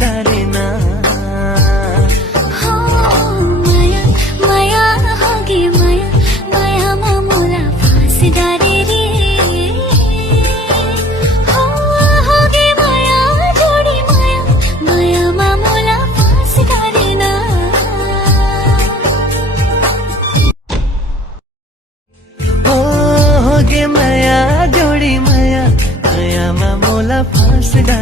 डारे ना माया माया होगे माया माया मामूला फांस डारे रे होगे माया जोड़ी माया माया मामूला फांस डारे ना होगे माया जोड़ी माया माया मामूला फांस डारे